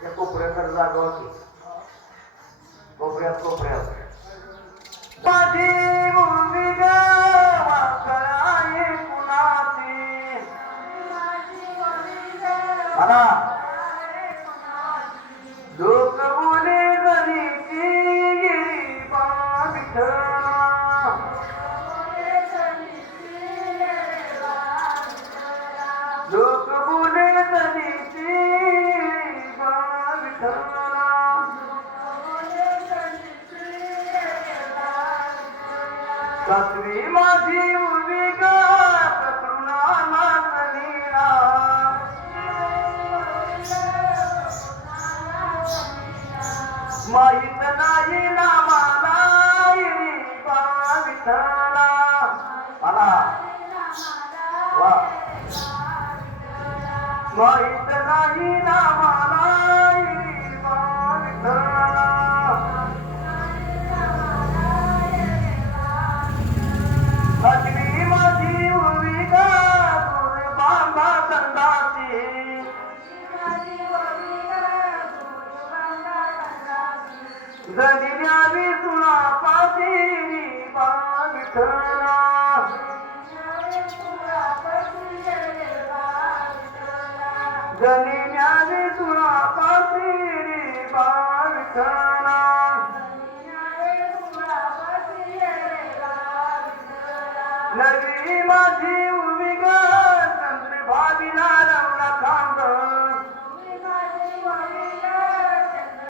त्या कोपऱ्याकडे जागा होती. कोपऱ्यात माझी उभी ग वाकळाई कुणाची म्हणा लोक बोले गणिती लोक बोले गणिती सासवी माझी उभी ग करुणाला कनीरा माहित नाही ना मला विठ्ठला मला वा माहित नाही ना मला विठ्ठला सासवी माझी उभी ग बांधा संडासी जनिल्या विसुळा पातेरी विठ्ठला जनिल्या विसुळा पातेरी विठ्ठला नवी माझी उभी ग चंद्रभागीला